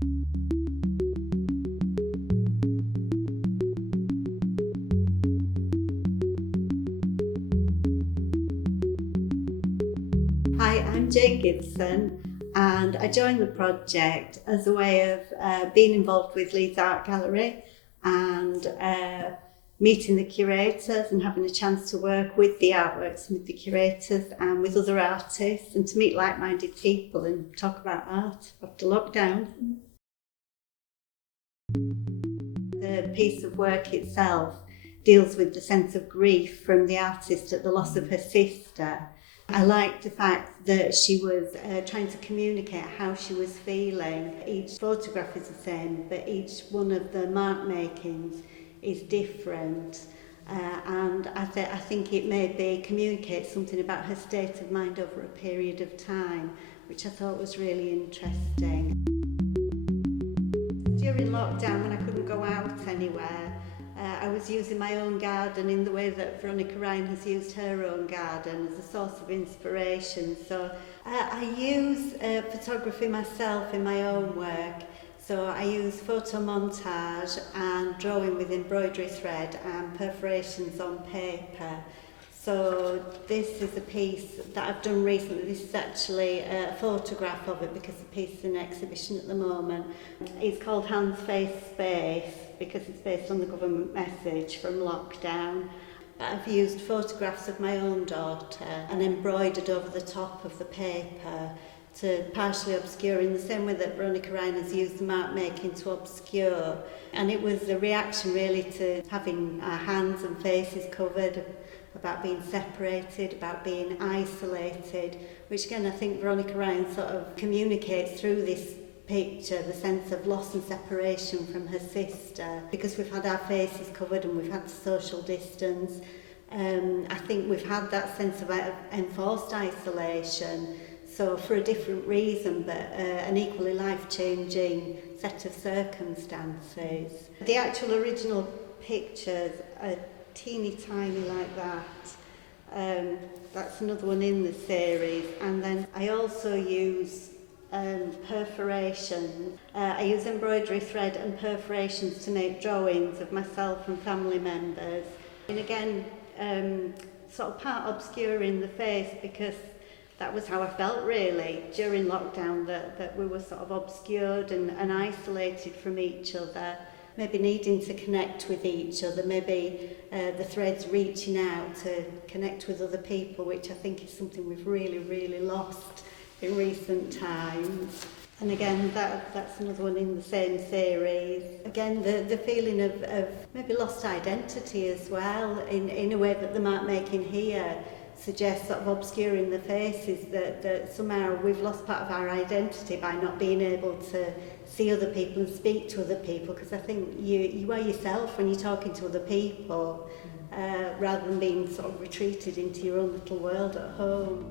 Hi, I'm Jane Gibson, and I joined the project as a way of being involved with Leeds Art Gallery and meeting the curators and having a chance to work with the artworks and with the curators and with other artists and to meet like-minded people and talk about art after lockdown. The piece of work itself deals with the sense of grief from the artist at the loss of her sister. I liked the fact that she was trying to communicate how she was feeling. Each photograph is the same, but each one of the mark makings is different. And I think it maybe communicates something about her state of mind over a period of time, which I thought was really interesting. During lockdown, when I couldn't go out anywhere, I was using my own garden in the way that Veronica Ryan has used her own garden as a source of inspiration. So I use photography myself in my own work. So I use photo montage and drawing with embroidery thread and perforations on paper. So this is a piece that I've done recently. This is actually a photograph of it because the piece is in exhibition at the moment. It's called Hands, Face, Space because it's based on the government message from lockdown. I've used photographs of my own daughter and embroidered over the top of the paper to partially obscure in the same way that Veronica Ryan has used the mark making to obscure. And it was a reaction really to having our hands and faces covered, about being separated, about being isolated, which again I think Veronica Ryan sort of communicates through this picture, the sense of loss and separation from her sister. Because we've had our faces covered and we've had social distance, I think we've had that sense of enforced isolation, so for a different reason but an equally life-changing set of circumstances. The actual original pictures are teeny tiny like that. That's another one in the series. And then I also use perforations. I use embroidery thread and perforations to make drawings of myself and family members. And again, sort of part obscuring the face because that was how I felt really during lockdown, that we were sort of obscured and isolated from each other. Maybe needing to connect with each other, maybe the threads reaching out to connect with other people, which I think is something we've really lost in recent times. And again, that's another one in the same series. Again, the feeling of maybe lost identity as well, in a way that the mark making here suggests, sort of obscuring the faces, that somehow we've lost part of our identity by not being able to see other people and speak to other people, because I think you are yourself when you're talking to other people, rather than being sort of retreated into your own little world at home.